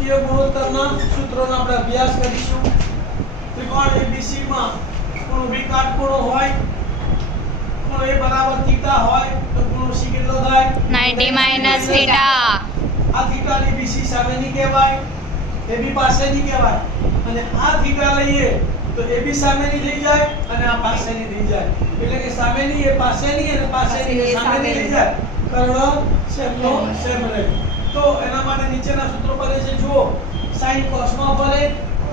ત્રિકોણમિતિય ગુણોત્તરના સૂત્રોનો આપણે અભ્યાસ કરીશું. ત્રિકોણ ABC માં ખૂણો B કાટખૂણો હોય, ખૂણો A બરાબર θ હોય તો ખૂણો C કેટલો થાય? 90 - θ. આ θ ની BC સામેની કહેવાય, AB પાસેની કહેવાય. અને આ θ લઈએ તો AB સામેની થઈ જાય અને આ પાસેની થઈ જાય. એટલે કે સામેની એ પાસેની અને પાસેની એ સામેની થઈ જાય. કર્ણ સેમનો સેમ રહે. તો એના માટે નીચેના સૂત્રો પડે છે. જુઓ, sin cos માં ભરે,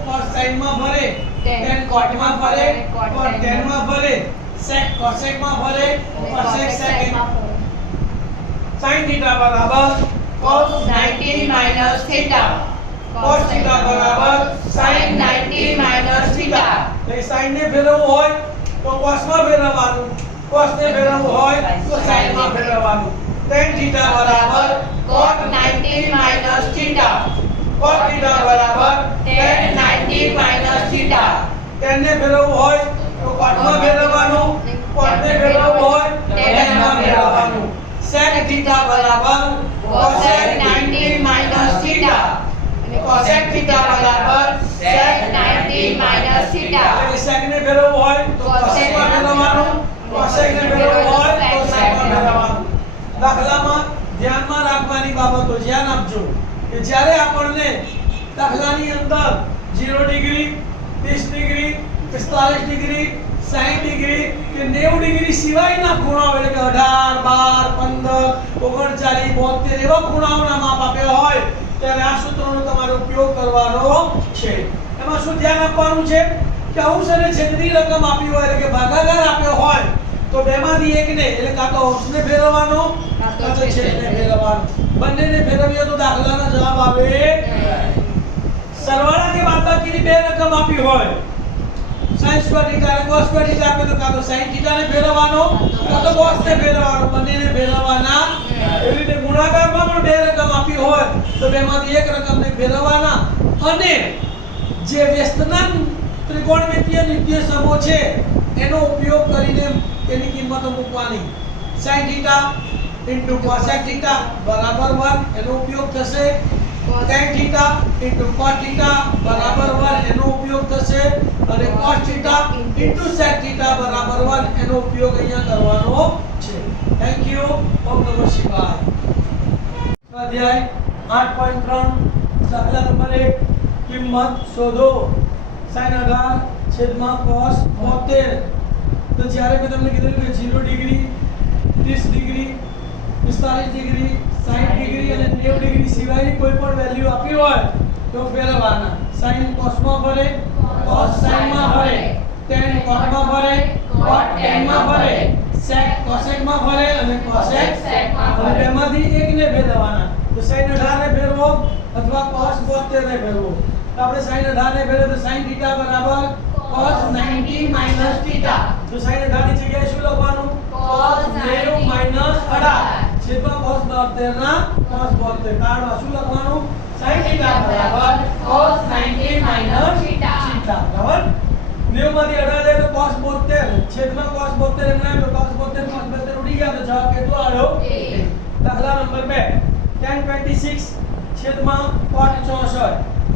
cos sin માં ભરે, tan cot માં ભરે, cot tan માં ભરે, sec cosec માં ભરે, cosec sec માં. sin θ બરાબર cos 90 - θ, cos θ બરાબર sin 90 - θ. એ sin ને ફેરવવું હોય તો cos માં ફેરવવાનું, cos ને ફેરવવું હોય તો sin માં ફેરવવાનું. tan θ બરાબર cot 90 - θ, cot θ બરાબર tan 90 - θ. tan ને ફેરવવું હોય તો cot માં ફેરવવાનું, cot ને ફેરવવું હોય તો tan માં ફેરવવાનું. sec θ બરાબર cosec 90 - θ, cosec θ બરાબર sec 90 - θ. એટલે sec ને ફેરવવું હોય તો cosec માં ફેરવવાનું, cosec ને ફેરવવું હોય તો sec માં ફેરવવાનું. દાખલામાં ધ્યાનમાં રાખવાની બાબતો ધ્યાન આપજો કે જ્યારે આપણને દાખલાની અંદર 0 ડિગ્રી, 30 ડિગ્રી, 45 ડિગ્રી, 60 ડિગ્રી કે 90 ડિગ્રી સિવાયના ખૂણાઓ એટલે કે 18, 12, 15, 39, 72 એવા ખૂણાઓના માપ આપ્યા હોય ત્યારે આ સૂત્રનો તમારે ઉપયોગ કરવાનો છે. એમાં શું ધ્યાન આપવાનું છે કે અંશ અને છેદની રકમ આપી હોય એટલે કે ભાગાકાર આપ્યો હોય તો બેમાંથી એકને એટલે કાં તો અંશને ફેરવવાનો કાં તો છેદને ફેરવવાનો. બંનેને ફેરવીએ તો દાખલાનો જવાબ આવે. સરવાળા કે બાદબાકીની બે રકમ આપી હોય, sin સ્ક્વેર θ અને cos સ્ક્વેર θ આપે તો કાં તો sin θ ને ફેરવવાનો કાં તો cos ને ફેરવવાનો, બંનેને ફેરવવાના. એવી રીતે ગુણાકારમાં પણ બે રકમ આપી હોય તો બેમાંથી એક રકમને ફેરવવાના અને જે વ્યસ્તના ત્રિકોણમિતિય નિત્યસમો છે એનો ઉપયોગ કરીને તેની કિંમતો મૂકવાની. sin θ * cosec θ બરાબર 1 એનો ઉપયોગ થશે. tan θ * cot θ બરાબર 1 એનો ઉપયોગ થશે. અને cos θ * sec θ બરાબર 1 એનો ઉપયોગ અહીંયા કરવાનો છે. Thank you. ઓમ નમઃ શિવાય. સ્વાધ્યાય 8.3 દાખલા નંબર 1 કિંમત શોધો. sin 18 / cos 72. તો જ્યારે મેં તમને કીધું કે 0 ડિગ્રી, 30 ડિગ્રી, 45 ડિગ્રી, 60 ડિગ્રી અને 90 ડિગ્રી સિવાયની કોઈ પણ વેલ્યુ આપી હોય તો ફેરવવાના. sin cos માં ભરે, cos sin માં ભરે, tan cot માં ભરે, cot tan માં ભરે, sec cosec માં ભરે અને cosec sec માં ભરે. બેમાંથી એકને ફેરવવાના. તો sin 18 ને ફેરવો અથવા cos 72 ને ફેરવો. તો આપણે sin 18 ને ફેરવો તો sin θ બરાબર cos 90 - θ. તો sin 18 ની જગ્યાએ શું લખવાનું? cos 90 - 18 છેદમાં cos 72 ના cos 72. કાઢવા શું લખવાનું? sin θ બરાબર cos 90 - θ. બરાબર? 90 માંથી 18 જાય તો cos 72 છેદમાં cos 72 એમ ના તો cos 72 cos 72 ઉડી ગયા તો જવાબ કેટલો આવ્યો? 1. દાખલા નંબર 2 tan 26 છેદમાં cot 64.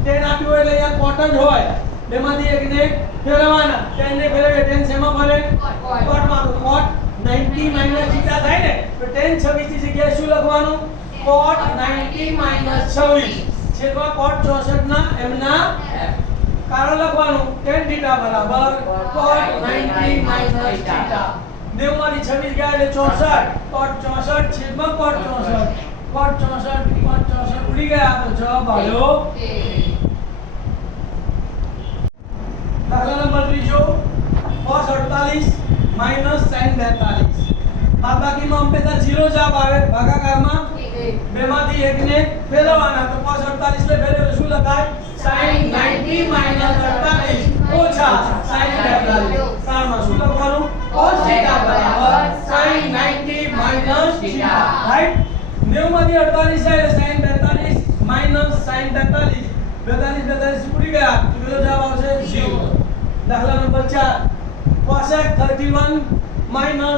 tan આપ્યું એટલે અહીંયા cot જ હોય. બેમાંથી એકને ફેરવવાના. tan ને ફેરવીએ tan શેમાં ફરે? cot માં. તો cot 90 - θ થાય ને તો tan 26 ની જગ્યાએ શું લખવાનું? cot 90 - 26 છેદમાં cot 64 ના એમના કારણ લખવાનું. tan θ બરાબર cot 90 - θ. 90 માંથી 26 ગયા એટલે 64. cot 64 છેદમાં cot 64. cot 64 ઉડી ગયા તો જવાબ આવ્યો 1. દાખલા નંબર 3 cos 48 - sin 42. બાદબાકીમાં હંમેશા 0 જવાબ આવે, ભાગાકારમાં બેમાંથી એકને ફેરવવાના. તો cos 48 ને ફેરવે તો શું લખાય? sin 90 - 48 ઓછા sin 42. કારમાં શું લખવાનું? cos θ બરાબર sin 90 - θ. રાઈટ? 90 માંથી 48 જાય એટલે sin 42 - sin 42. 42 ઉડી ગયા તો કેટલો જવાબ આવશે? 0. દાખલા નંબર 4 cosec 31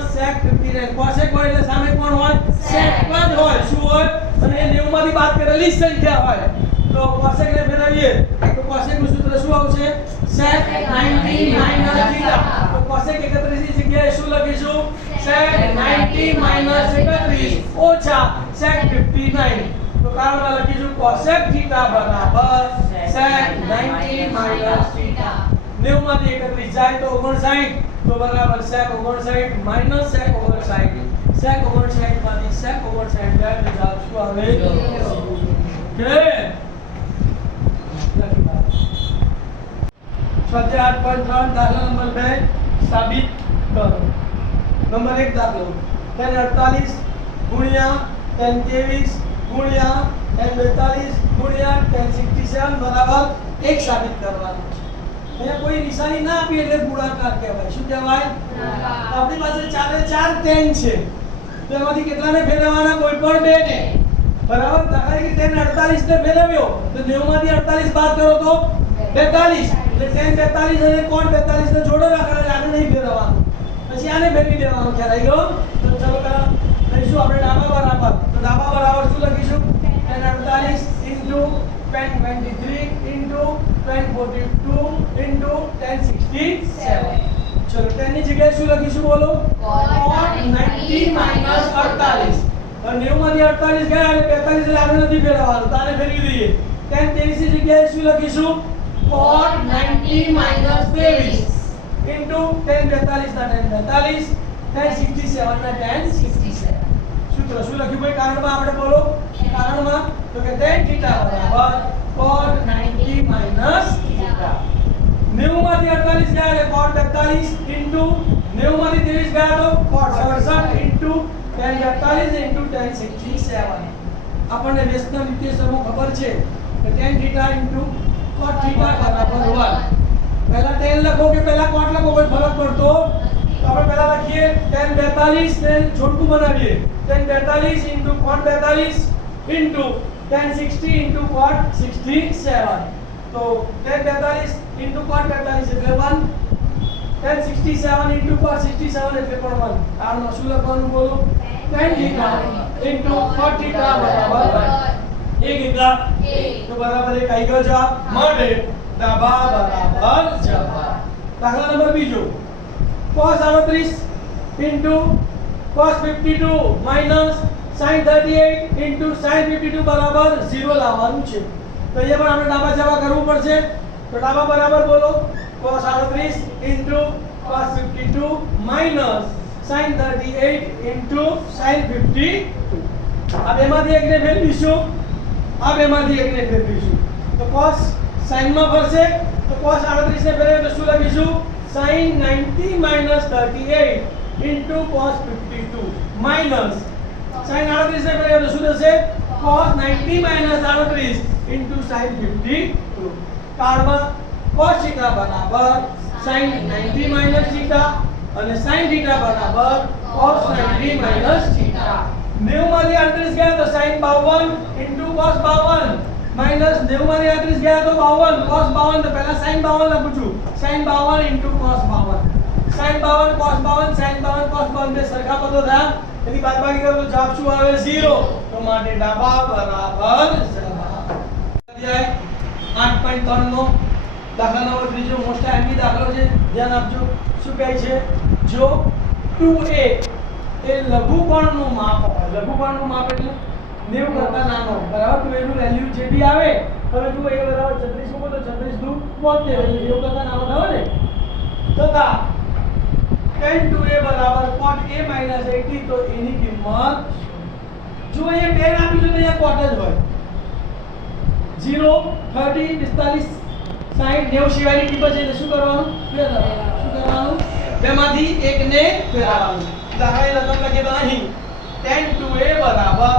- sec 59. cosec હોય એટલે સામે કોણ હોય? sec જ હોય. શું હોય? અને એ 90 માંથી બાદ કરેલી સંખ્યા હોય. તો cosec ને ફેરવીએ તો cosec નું સૂત્ર શું આવશે sec 90 minus theta તો cosec 31 ની જગ્યાએ શું લખીશું sec 90 minus 31 ઓછા sec 59 તો કારણમાં લખીશું cosec theta બરાબર sec 90 minus theta 90 માંથી 31 જાય તો 59 તો બરાબર sec 59 minus sec 59 sec 59 માંથી sec 59 જાય તો જવાબ શું આવે કે સ્વાધ્યાય 8.3 દાખલા નંબર 2 સાબિત કરો નંબર 1 દાખલો tan 48 ગુણ્યા tan 23 ગુણ્યા tan 42 ગુણ્યા tan 67 બરાબર 1 સાબિત કરવાનું છે અહીંયા કોઈ નિશાની ના આપી એટલે ગુણાકાર કહેવાય શું કહેવાય આપણી પાસે ચારે 4 tan છે તો એમાંથી કેટલાને ફેરવવાના કોઈ પણ બે ને બરાબર દાખલા કે tan 48 ને ફેરવ્યો તો 90 માંથી 48 બાદ કરો તો 42 એટલે tan 42 અને cot 42 ને જોડો રાખવાના આને નહીં ફેરવવાનું પછી આને ફેરવી દેવાનું ખ્યાલ આવી ગયો તો ચલો પહેલા લઈશું આપણે ડાબા બરાબર તો ડાબા બરાબર શું લખીશું tan 48 into tan 23 into tan 42 into tan 67 ચલો tan ની જગ્યાએ શું લખીશું બોલો cot 90 minus 48 और 90 માંથી 48 ગયા એટલે 42 એટલે આને નથી ફેરવવાનું તો આને ફેરવી દઈએ tan 23 ની જગ્યાએ શું લખીશું cot 90 minus 23 into tan 42 ના tan 42 tan 67 ના tan 67 સૂત્ર શું લખ્યું ભાઈ કારણમાં આપણે બોલો કારણમાં તો કે tan θ બરાબર cot 90 minus θ 90 માંથી 48 ગયા એટલે cot 42 into 90 માંથી 23 ગયા તો cot 67 into tan 48 into tan 67 આપણને વ્યસ્તના નિત્યસમો ખબર છે કે tan θ into cot θ બરાબર 1 પહેલા tan લખો કે પહેલા cot લખો કોઈ ફરક પડતો તો આપણે પહેલા લખીએ tan 42 ને છોટું બનાવીએ tan 42 into cot 42 into tan 60 into cot 67 તો tan 42 into cot 42 એટલે 1 tan 67 into cot 67 એટલે પણ 1 આમાં શું લખવાનું બોલો tan θ into cot θ બરાબર 1 એકલા તો બરાબર એક આવી ગયો જવાબ માટે ડાબા બરાબર જવાબ દાખલા નંબર બીજો cos 38 into cos 52 minus sin 38 into sin 52 બરાબર 0 લાવવાનું છે તો અહીંયા પણ આપણે ડાબા જવા કરવું પડશે તો ડાબા બરાબર બોલો cos 38 into cos 52 minus sin 38 into sin 52 આ બેમાંથી એકને ફેરવીશું આ બેમાંથી એકને ફેરવીશું તો cos sin માં ફરશે તો cos 38 ને ફેરવીએ તો શું લખીશું sin 90 minus 38 into cos 52 minus sin 38 ને ફેરવીએ તો શું થશે cos 90 minus 38 into sin 52 કાળમાં cos θ બરાબર sin 90 minus θ અને sin θ બરાબર cos 90 minus θ 90 માંથી 38 ગયા તો sin 52 into cos 52 minus 90 માંથી 38 ગયા તો 52 cos 52 તો પહેલા sin 52 લખું છું sin 52 into cos 52 sin 52 cos 52 sin 52 cos 52 બે સરખા પદો થયા એની બાદબાકી કરો તો જવાબ શું આવે 0 તો માટે ડાબા બરાબર જવાબ અધ્યાય 8.3 નો દાખલા નંબર ત્રીજો મોસ્ટ આઈએમપી દાખલો છે ધ્યાન આપજો શું કહે છે જો 2a એ લઘુકોણનું માપ હોય લઘુકોણનું માપ એટલે 90 કરતા નાનો બરાબર 2a નું વેલ્યુ જે બી આવે હવે જો a બરાબર 36 મૂકો તો 36 દુ 72 એટલે 90 કરતા નાનો થયો ને તથા tan 2a બરાબર cot a minus 80 તો એની કિંમત જો અહીંયા tan આપ્યું છે તો અહીંયા cot જ હોય 0 30 45 60 90 સિવાયની કિંમત છે એટલે શું કરવાનું ફેરવવાનું બેમાંથી એકને ફેરવવાનું દાખલા રકમ લખીએ તો અહીં tan 2a બરાબર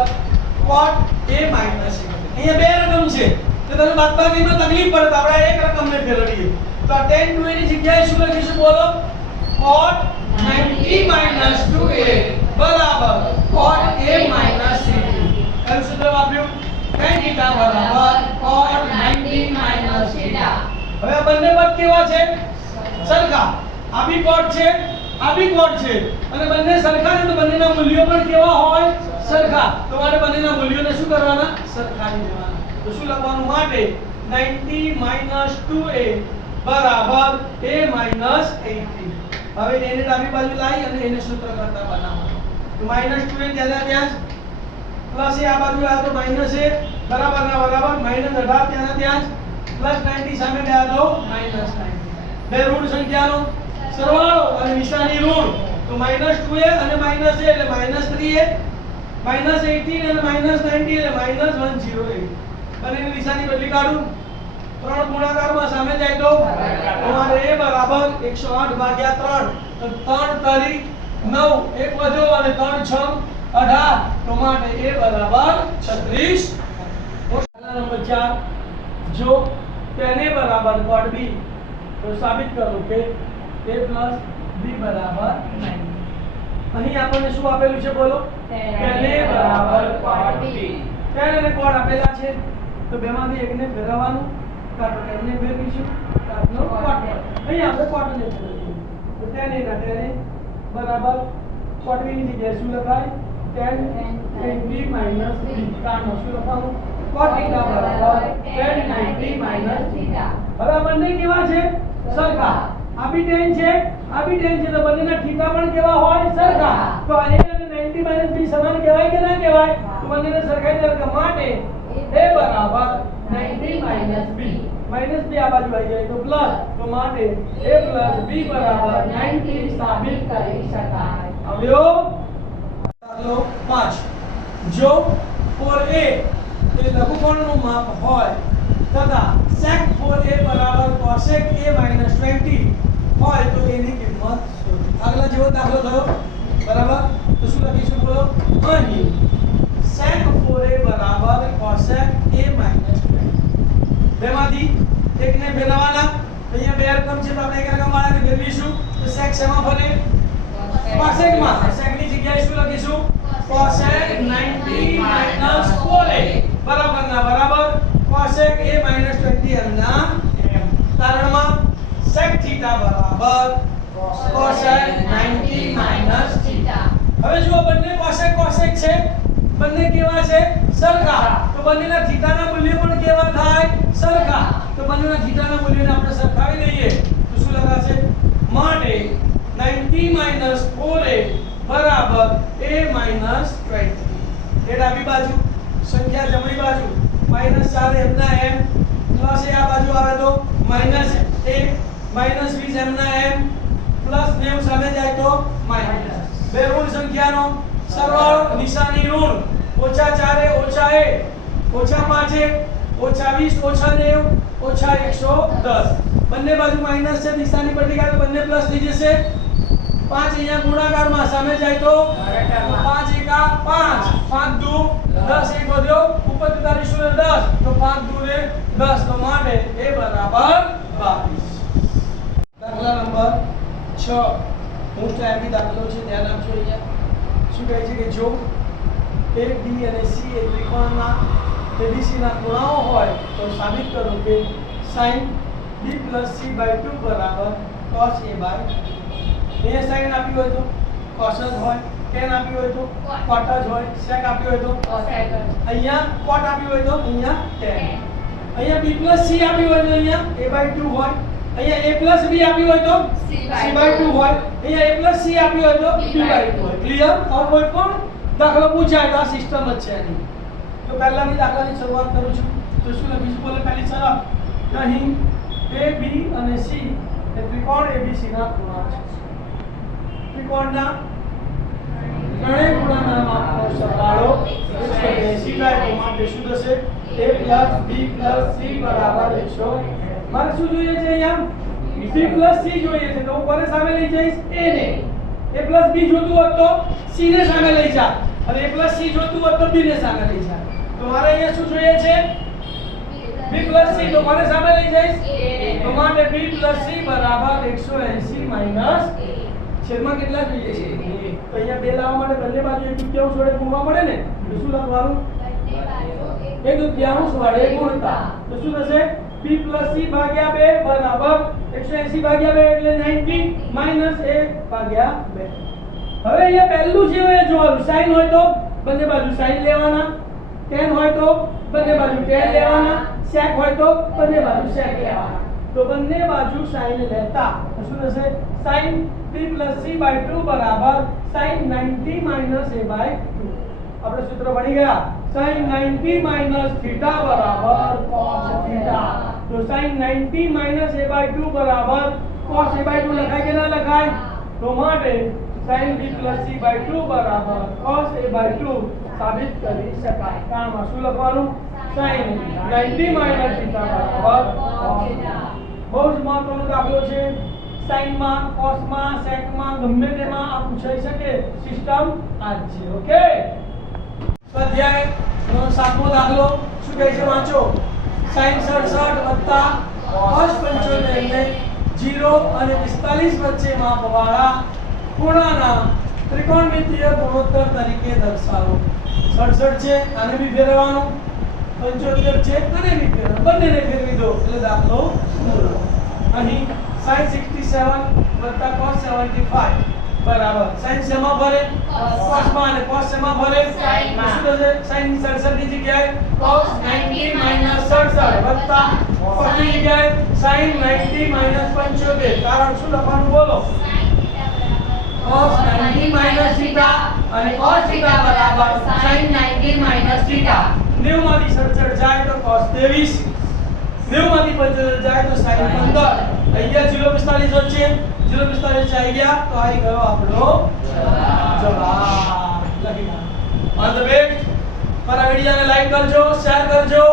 cot a minus 80 અહીંયા બે રકમ છે તો તમે બાદબાકીમાં તકલીફ પડે તો આપણે એક રકમને ફેરવીએ તો આ tan 2a ની જગ્યાએ શું લખીશું બોલો cot 90 minus 2a બરાબર cot a minus 80 કયું સૂત્ર વાપર્યું tan θ બરાબર cot 90 minus θ હવે આ બંને પદ કેવા છે સરખા આ બી cot છે આ બી કોડ છે અને બંને સરખા છે તો બંનેના મૂલ્યો પણ કેવા હોય સરખા તો માટે બંનેના મૂલ્યોને શું કરવાના સરખાવી દેવાના તો શું લખવાનું માટે 90 2a બરાબર a 80 હવે એને ડાબી બાજુ લાવી અને એને સૂત્ર કરતા બનાવવાનું તો -2a ત્યાં પ્લસ એ આ બાજુ આવ્યો તો માઈનસ એ બરાબર ના બરાબર -18 ત્યાં પ્લસ 90 સામે બે આ દો -90 બે ઋણ સંખ્યાનો સરવાળો અને નિશાની ઋણ તો -2a અને -a એટલે -3a -18 અને -90 એટલે -108 બંનેની નિશાની બદલી કાઢું ત્રણ ગુણાકારમાં સામે જાય તો તમારે a બરાબર 108 ભાગ્યા 3 તો 3 તારી 9 એક વધ્યો અને 3 6 18 તો માટે a બરાબર 36 દાખલા નંબર 4 જો તેને બરાબર કોડ b તો સાબિત કરો કે a b બરાબર 9 અહીં આપણને શું આપેલું છે બોલો તેને બરાબર કોડ b તેને અને કોડ આપેલા છે તો બેમાંથી એકને ફેરવવાનું કાઢો તેને ફેરવીશું કાઢનો કોડ અહીં આપણે કોડ ને ફેરવીશું તો તેને ના તેને બરાબર કોડ b ની જગ્યાએ શું લખાય tan b b કાઢનો શું લખવાનું cot θ બરાબર tan 90 θ હવે બંને કેવા છે સરખા આ બી tan છે તો બંનેના θ પણ કેવા હોય સરખા તો a અને 90 b સમાન કહેવાય કે ના કહેવાય તો બંનેને સરખાઈ દે માટે a બરાબર 90 b માઈનસ b આ બાજુ આવી જાય તો પ્લસ તો માટે a b બરાબર 90 સાબિત કરી શકાય આવ્યો દાખલો 5 જો for a એ લઘુકોણનું માપ હોય તથા sec for a બરાબર cosec a 20 હોય તો એની કિંમત શોધો આગલા જેવો દાખલો થયો બરાબર તો શું લખીશું બોલો અહીં sec for a બરાબર cosec a 20 બેમાંથી એકને ફેરવવાના અહીંયા બે રકમ છે તો આપણે એક રકમ વાળાને ફેરવીશું તો sec શેમાં ફરે cosec માં sec ની જગ્યાએ શું લખીશું cosec 90 4a બરાબર ના બરાબર cosec a 20 અંગના કારણમાં sec θ બરાબર cosec 90 θ હવે જો બંને cosec છે બંને કેવા છે સરખા તો બંનેના θ ના મૂલ્ય પણ કેવા થાય સરખા તો બંનેના θ ના મૂલ્યને આપણે સરખાવી દઈએ તો શું લખાશે માટે 90 4a બરાબર a 20 એ ડાબી બાજુ સંખ્યા જમણી બાજુ -4 એમના m પ્લસ એ આ બાજુ આવે તો -1 -20 એમના m પ્લસ 90 સામે જાય તો માઈનસ બે ઋણ સંખ્યાનો સરવાળો નિશાની ઋણ -4 એ -a -5 એ -20 -90 -110 બંને બાજુ માઈનસ છે નિશાની બદલી કાઢો બંને પ્લસ થઈ જશે 5 અહીંયા ગુણાકારમાં સામે જાય તો 5 એકા 5 5 દુ 10 એક વધ્યો ઉપર 43 ને 10 તો 5 દુ ને 10 તો માટે a બરાબર 22 દાખલા નંબર 6 મોસ્ટ આઈપી દાખલો છે ધ્યાન આપજો અહીંયા શું કહે છે કે જો a b અને c એ ત્રિકોણના abc ના ખૂણાઓ હોય તો સાબિત કરો કે sin b c / 2 બરાબર cos a / એ sin આપ્યું હોય તો cos જ હોય tan આપ્યું હોય તો cot જ હોય sec આપ્યું હોય તો cosec અહીંયા cot આપ્યું હોય તો અહીંયા tan અહીંયા b c આપ્યું હોય તો અહીંયા a / 2 હોય અહીંયા a b આપ્યું હોય તો c / 2 હોય અહીંયા a c આપ્યું હોય તો b / 2 હોય ક્લિયર હવે કોઈ પણ દાખલો પૂછાય તો આ સિસ્ટમ જ છે આની તો પહેલાની દાખલાની શરૂઆત કરું છું તો શું લખીશું બોલે પહેલી શરત અહીં a b અને c એ ત્રિકોણ abc ના ખૂણા છે ત્રિકોણના ત્રણેય ખૂણાના માપનો સરવાળો 180 થાય તો માટે શું થશે a b c બરાબર 100 મારે શું જોઈએ છે અહીંયા b c જોઈએ છે તો હું કોને સામે લઈ જઈશ a ને a b જોતું હોત તો c ને સામે લઈ જા અને a c જોતું હોત તો b ને સામે લઈ જા તો મારે અહીંયા શું જોઈએ છે b c તો કોને સામે લઈ જઈશ a તો માટે b c બરાબર 180 માઈનસ છેદમાં કેટલા જોઈએ છે તો અહીંયા બે લાવવા માટે બંને બાજુ એક દુત્યાંશ વડે ગુણવા પડે ને તો શું લખવાનું એક દુત્યાંશ વડે ગુણતા તો શું થશે b + c ભાગ્યા 2 બરાબર 180 ભાગ્યા 2 એટલે 90 માઈનસ 1 ભાગ્યા 2. હવે અહીંયા પહેલું છે એ જોવાનું, sin હોય તો બંને બાજુ sin લેવાના, tan હોય તો બંને બાજુ tan લેવાના, sec હોય તો બંને બાજુ sec લેવાના. તો બંને બાજુ sin લેતા તો શું થશે? sin b + c/2 બરાબર sin 90 - a/2. આપણે સૂત્ર ભણી ગયા, sin 90 - θ બરાબર cos θ. તો sin 90 - a/2 બરાબર cos a/2 લખાય કે ના લખાય? તો માટે sin b + c/2 બરાબર cos a/2 સાબિત કરી શકાય. કારણમાં શું લખવાનું? sin 90 - θ બરાબર cos θ. બહુ જ મહત્વનો દાખલો છે. sin માં, cos માં, sec માં ગમે તેમાં આ પૂછાઈ શકે. સિસ્ટમ આ જ છે. ઓકે, સ્વાધ્યાય નો 7મો દાખલો શું કહે છે? વાંચો. sin 67 cos 75 ને 0 અને 45 વચ્ચે માપવાળા ખૂણાના ત્રિકોણમિતિય ગુણોત્તર તરીકે દર્શાવો. 67 છે, આને બી ફેરવવાનું, 75 છે આને બી ફેરવવાનું, બંનેને ફેરવી દો એટલે દાખલો પૂરો. અહીં sin 67 cos 75 બરાબર sin શેમાં ભરે? cos માં, અને cos શેમાં ભરે? sin માં. શું થશે? sin 67 ની જગ્યાએ cos 90 - 67 cos ની જગ્યાએ sin 90 - 75. કારણ શું લખવાનું બોલો? cos 90 - θ અને cos θ બરાબર sin 90 - θ. 90 માંથી 67 જાય તો cos 23, 90 માંથી 75 જાય તો sin 15. અહીંયા 0 45 વચ્ચે 0 45 આવી ગયા તો આવી ગયો આપણો જવાબ. લખી નાખો. All the best. મારા વિડિયોને લાઈક કરજો, શેર કરજો.